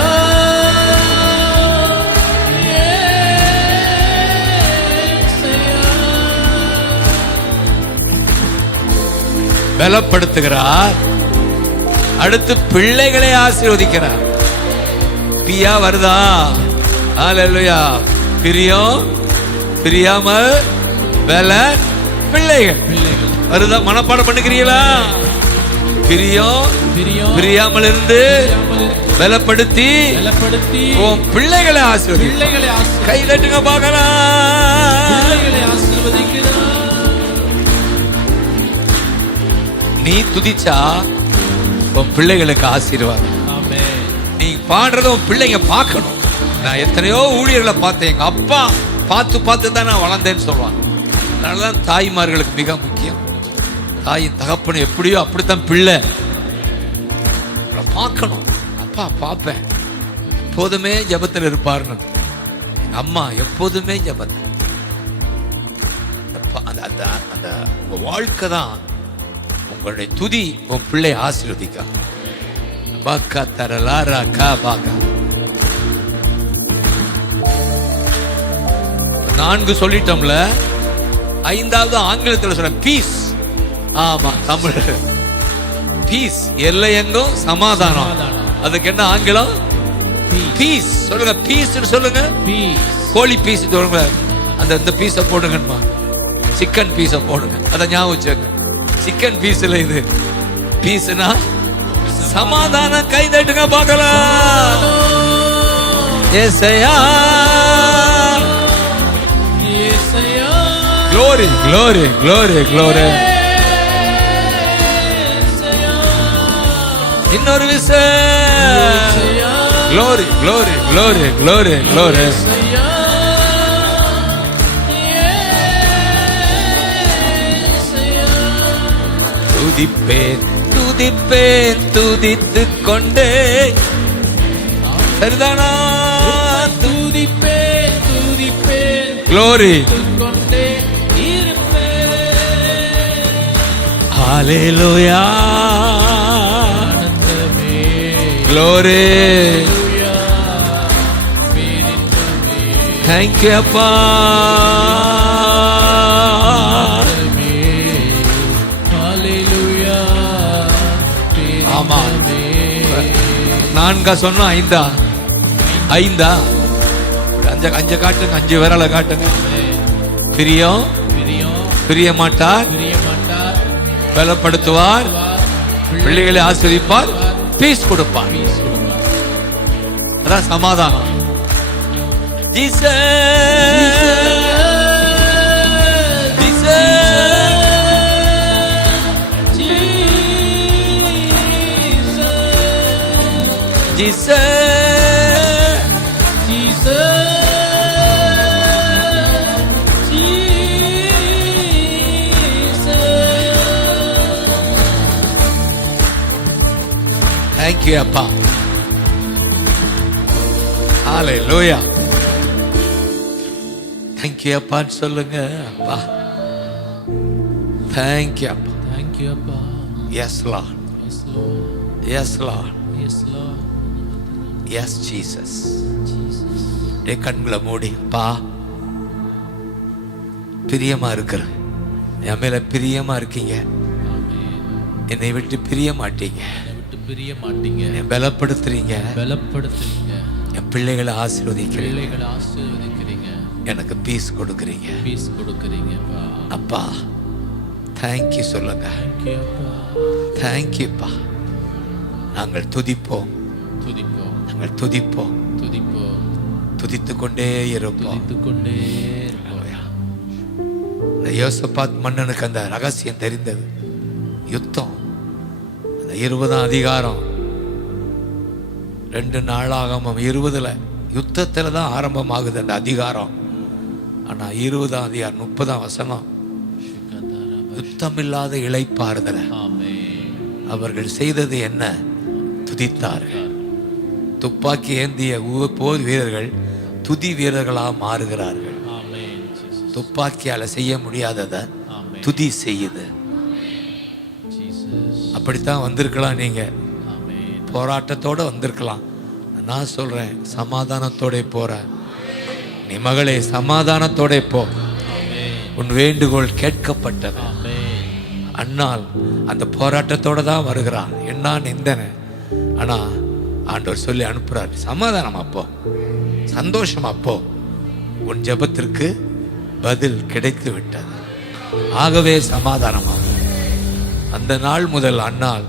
பலப்படுத்துகிறார். அடுத்து பிள்ளைகளை ஆசீர்வதிக்கிறார். பியா வருதா? ஹalleluya. பிரியம், பிரியாமல், பலன், பிள்ளைகள். பிள்ளைகள் வருதா? மனப்பாடம் பண்ணுகிறீங்களா? பிரியம், பிரியம், பிரியாமல் இருந்து பலப்படுத்தி பலப்படுத்தி உன் பிள்ளைகளை ஆசீர்வதி. பிள்ளைகளை கை தட்டுங்க பார்க்கலாம். பிள்ளைகளை ஆசீர்வதிக்கிறார். நீ துதிச்சா உன் பிள்ளைகளுக்கு ஆசீர்வாதம். ஆமென். நீ பாடுறத உன் பிள்ளைங்க பார்க்கணும். நான் எத்தனையோ ஊழியர்களை பார்த்தேன், எங்க அப்பா பார்த்து பார்த்து தான் நான் வளர்ந்தேன்னு சொல்லுவாங்க. அதனாலதான் தாய்மார்களுக்கு மிக முக்கியம். தாயின் தகப்பனை எப்படியோ அப்படித்தான் பிள்ளை பார்க்கணும். அப்பா பார்ப்பேன், எப்போதுமே ஜபத்தில் இருப்பாருன்னு. எங்க அம்மா எப்போதுமே ஜபத்தில். அந்த வாழ்க்கை தான் உங்களுடைய துதி உன் பிள்ளை ஆசீர்வதிக்கா. பாக்கா தரலாரா கா பாக்கா. 4 சொல்லிட்டோம்ல, 5வது ஆங்கிலத்தில் சொல்ற பீஸ். ஆமா, தமிழ் பீஸ், எல்லையெங்கும் சமாதானம். அதுக்கு என்ன ஆங்கிலம்? பீஸ். சொல்லுங்க, பீஸ் சொல்லுங்க. கோழி பீஸ் சொல்லுங்க. அந்த பீஸை போடுங்கம்மா, சிக்கன் பீஸை போடுங்க. அதை ஞாபகம் வச்சுங்க. சிக்கன் பீஸ்ல இது பீஸ்னா சமாதானம். கை தட்டுங்க பார்க்கலாம். ஏசையா, glory, glory, glory, glory. இன்னொரு விசை. glory, glory, glory, glory, glory. துதிப்பேன் துதிப்பேன் துதித்துக் கொண்டே. சரிதானா? துதிப்பேன் துதிப்பேன் glory. கொண்டே இருப்பேன். ஹalleluya. ஆனந்தமே glory. பேரின்பமே thank you அப்பா. ஹalleluya. ஆமா, 4 சொன்னா 5 5 காட்டுங்க. 5 விரலை காட்டுங்க. பிரியம் பிரிய மாட்டார், பலப்படுத்துவார், பிள்ளைகளை ஆசீர்வதிப்பார், பீஸ் கொடுப்பார். அதான் சமாதானம். Thank you அப்பா. Hallelujah. Thank you அப்பா சொல்லுங்க. அப்பா thank you அப்பா. Thank you அப்பா. Yes Lord. Yes Lord. Yes Lord. Yes Lord. Yes Jesus. Jesus. கண்களை மூடி, அப்பா பிரியமா இருக்கிற என் மேல பிரியமா இருக்கீங்க. என்னை விட்டு பிரிய மாட்டீங்க. பிரிய மாட்டீங்க. என்னை பலப்படுத்துறீங்க. என் பிள்ளைகளை ஆசீர்வதிக்கிறீங்க. எனக்கு பீஸ் கொடுக்குறீங்க. அப்பா தேங்க்யூ சொல்லுங்க. தேங்க்யூப்பா. நாங்கள் துதிப்போம், நாங்கள் துதிப்போம், துதித்துக் கொண்டே இருப்போம். யோசபாத் மன்னனுக்கு அந்த ரகசியம் தெரிந்தது. யுத்தம், அந்த 20ஆம் அதிகாரம் 2 நாளாகமம் 20 யுத்தத்தில் தான் ஆரம்பமாகுது அந்த அதிகாரம். ஆனால் 20ஆம் அதிகாரம் 30ஆம் வசனம் யுத்தமில்லாத இளைப்பாறுதல அவர்கள் செய்தது என்ன? துதித்தார்கள். துப்பாக்கி ஏந்திய போர் வீரர்கள் துதி வீரர்களாக மாறுகிறார்கள். துப்பாக்கியால செய்ய முடியாததை துதி செய்யுது. அப்படித்தான் வந்திருக்கலாம். நீங்க போராட்டத்தோட வந்திருக்கலாம். நான் சொல்றேன் சமாதானத்தோட போற. நீ மகளே சமாதானத்தோட போ. உன் வேண்டுகோள் கேட்கப்பட்டது. அண்ணால் அந்த போராட்டத்தோட தான் வருகிறான். என்ன நிந்தனை, ஆனா ஆண்டவர் சொல்லி அனுப்புறார். சமாதானம் அப்போ, சந்தோஷம் அப்போ. உன் ஜெபத்திற்கு பதில் கிடைத்து விட்டது. ஆகவே சமாதானமாகும். அந்த நாள் முதல் அண்ணால்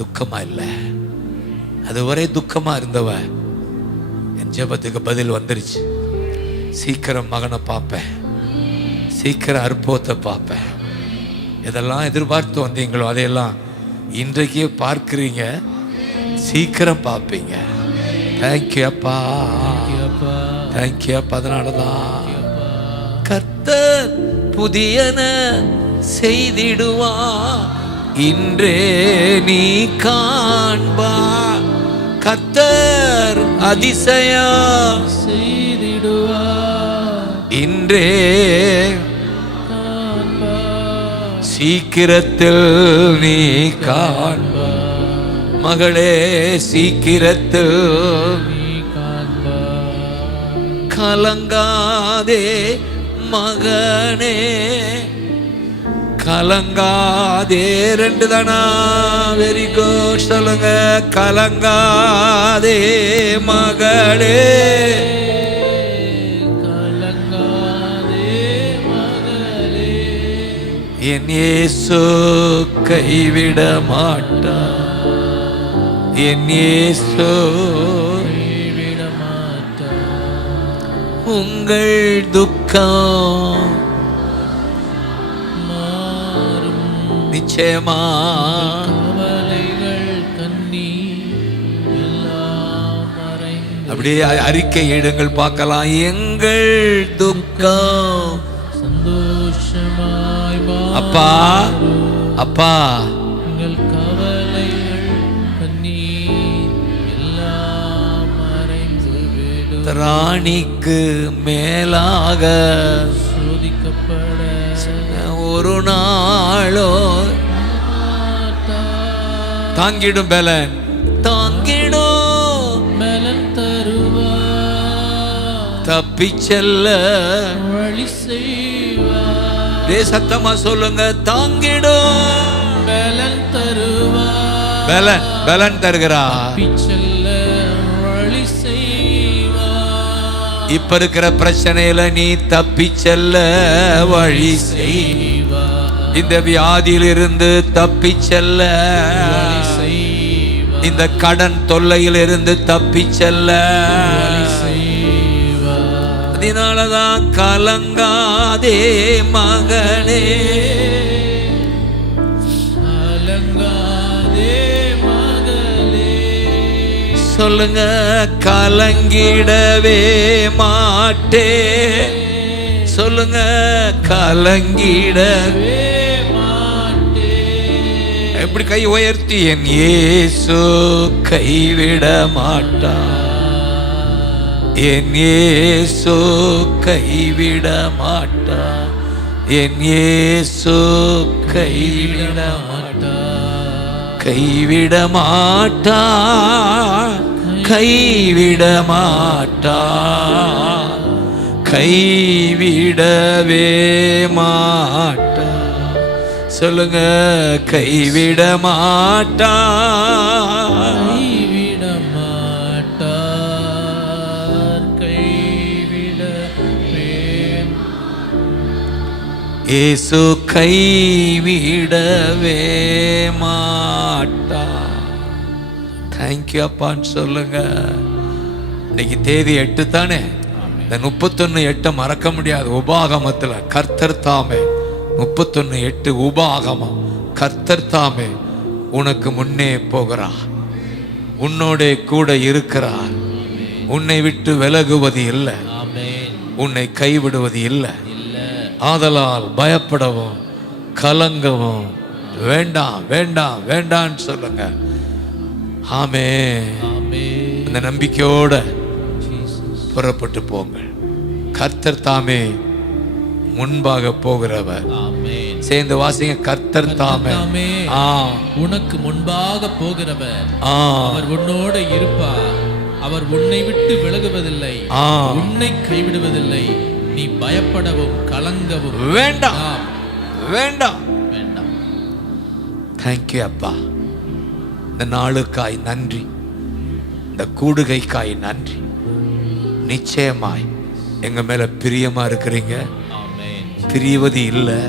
துக்கமா இல்லை. அதுவரை துக்கமா இருந்தவ என் ஜெபத்துக்கு பதில் வந்துருச்சு. சீக்கிரம் மகனை பார்ப்பேன், சீக்கிரம் அற்புதத்தை பார்ப்பேன். எதெல்லாம் எதிர்பார்த்து வந்தீங்களோ அதையெல்லாம் இன்றைக்கே பார்க்கிறீங்க, சீக்கிரம் பார்ப்பீங்க. தேங்க்யூ அப்பா, அப்பா. தேங்க்யூ அப்பா. அதனாலதான் கர்த்தர் புதியன செய்திடுவா, இன்றே நீ காண்பா. கர்த்தர் அதிசயா செய்திடுவா, இன்றே காண்பா. சீக்கிரத்தில் நீ காண்பா. மகளே சீக்கிரத்தில் நீ காண்பா. கலங்காதே மகனே, கலங்காதே. ரெண்டு தானா? Very good. சொல்லுங்க, கலங்காதே மகளே, கலங்காதே மகளே. என் இயேசு கைவிட மாட்டா, என் இயேசு கைவிட மாட்டா. உங்கள் துக்கம் மாறும் நிச்சயமா. கவலைகள் கண்ணீர் எல்லாம் மறைந்து அப்படியே அறிக்கை எடுங்கள் பார்க்கலாம். எங்கள் துக்கம் சந்தோஷமாய் அப்பா, அப்பா, எங்கள் கவலைகள் கண்ணீர் எல்லாம் மறைந்து விடும். ராணிக்கு மேலாக சோதிக்கப்பட ஒரு நாளோ தாங்கிடும் பலன், தாங்கிடும் பலன் தருவா, தப்பி செல்ல வழி செய்வா. சத்தமா சொல்லுங்க, தாங்கிடும் பலன் தருவா, பலன், பலன் தருகிறா. தப்பி செல்ல வழி செய்வா. இப்ப இருக்கிற பிரச்சனையில நீ தப்பி செல்ல வழி செய்வா. இந்த வியாதியிலிருந்து தப்பி செல்ல, வழி செய்வா. இந்த கடன் தொல்லையிலிருந்து தப்பி செல்ல. வழி செய்வா. அதனாலதான் கலங்காதே மகனே, கலங்காதே மகளே. சொல்லுங்க, கலங்கிடவே மாட்டே. சொல்லுங்க, கலங்கிடவே. மாட்டே. எப்படி கை உயர்த்தி, என் இயேசு கைவிட மாட்டா, என் இயேசு கைவிட மாட்டா, என் இயேசு கைவிட மாட்டா, கைவிட மாட்டா, கைவிட மாட்டா, கைவிடவே மாட்டா. சொல்லுங்க, கைவிட மாட்டா, கைவிட மாட்டார், கைவிடவே. இயேசு கைவிடவே மாட்டா. தேங்க்யூ அப்பான்னு சொல்லுங்க. இன்னைக்கு தேதி 8 தானே? இந்த 31/8 மறக்க முடியாது. உபாகமத்துல கர்த்தர் தாமே 31:8 உபாகமம். கர்த்தர் தாமே உனக்கு முன்னே போகிறார், உன்னோட கூட இருக்கிறார், உன்னை விட்டு விலகுவது இல்லை, ஆமென். உன்னை கைவிடுவது இல்லை. இல்ல. ஆதலால் பயப்படவும் கலங்கவும் வேண்டாம், வேண்டாம், வேண்டான்னு சொல்லுங்க. ஆமென். ஆமென். இந்த நம்பிக்கையோட ஜீசஸ். புறப்பட்டு போங்கள். கர்த்தர் தாமே முன்பாக போகிறவர். ஆமென். சேர்ந்து வாசிங்க, கர்த்தர் தாமே. தாமே ஆ, உனக்கு முன்பாக போகிறவர், ஆ, அவர் உன்னோட இருப்பார், அவர் உன்னை விட்டு விலகுவதில்லை, ஆ. உன்னை கைவிடுவதில்லை. நீ பயப்படவும் கலங்கவும் வேண்டாம், வேண்டாம். வேண்டாம். தேங்க்யூ அப்பா. இந்த நாளுக்காய் நன்றி, இந்த கூடுகைக்காய் நன்றி. நிச்சயமாய் எங்க மேல பிரியமா இருக்கிறீங்க, ஆமென். பிரிவது இல்லை,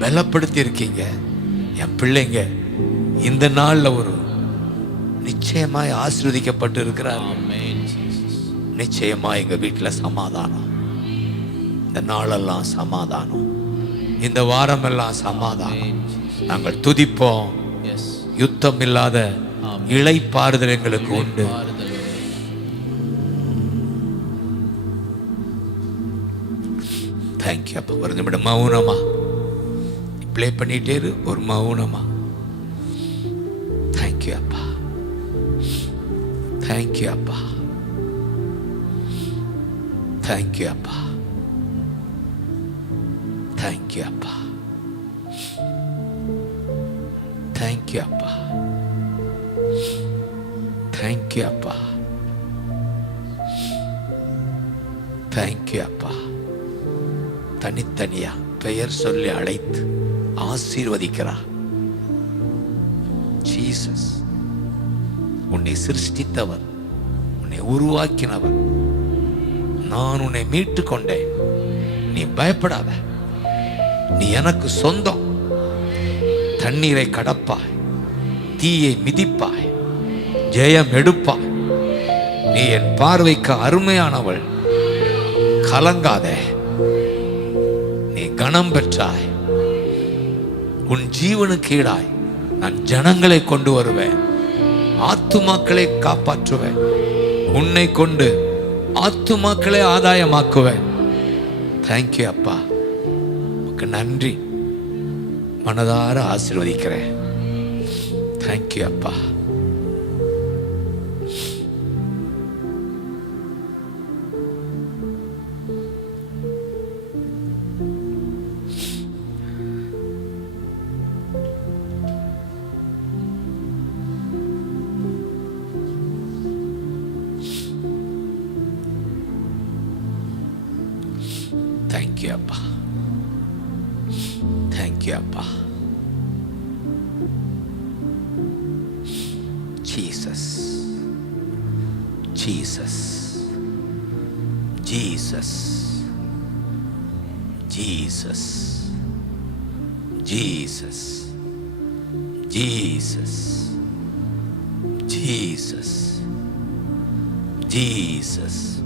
பலப்படுத்தி இருக்கீங்க. என் பிள்ளைங்க இந்த நாள்ல ஒரு நிச்சயமாய் ஆசீர்வதிக்கப்பட்டு இருக்கிறார். ஆமென். ஜீசஸ். நிச்சயமா எங்க வீட்டுல சமாதானம், இந்த நாளெல்லாம் சமாதானம், இந்த வாரமெல்லாம் சமாதானம். ஆமென். ஜீசஸ். நாங்கள் துதிப்போம். எஸ். யுத்தம் இல்லாத ஆமென். இளைப்பாறுதல் எங்களுக்கு உண்டு. ஆறுதல். தேங்க்யூ அப்பா. ஒரு நிமிடம் மௌனமா ப்ளே பண்ணிட்டே இரு, ஒரு மௌனமா. தேங்க்யூ அப்பா, தேங்க்யூ அப்பா, தேங்க்யூ அப்பா, தேங்க்யூ அப்பா, தேங்க்யூ அப்பா, தேங்க்யூ அப்பா, தேங்க்யூ அப்பா. தனித்தனியா பெயர் சொல்லி அழைத்து ஆசீர்வதிக்கிறார். ஜீசஸ், உன்னை சிருஷ்டித்தவர், உன்னை உருவாக்கினவர், நான் உன்னை மீட்டு கொண்டேன், நீ பயப்படாத, நீ எனக்கு சொந்தம். தண்ணீரை கடப்பாய், தீயை மிதிப்பாய், ஜெயம் எடுப்பாய். நீ என் பார்வைக்கு அருமையானவள், கலங்காதே, நீ கனம் பெற்றாய். உன் ஜீவனுக்கு ஈடாய் நான் ஜனங்களை கொண்டு வருவேன், ஆத்துமாக்களை காப்பாற்றுவேன், உன்னை கொண்டு ஆத்துமாக்களை ஆதாயமாக்குவேன். தேங்க்யூ அப்பா, உனக்கு நன்றி, மனதார ஆசீர்வதிக்கிறேன். தேங்க்யூ அப்பா. Thank you, Abba. Thank you, Abba. Jesus. Jesus. Jesus. Jesus. Jesus. Jesus. Jesus. Jesus.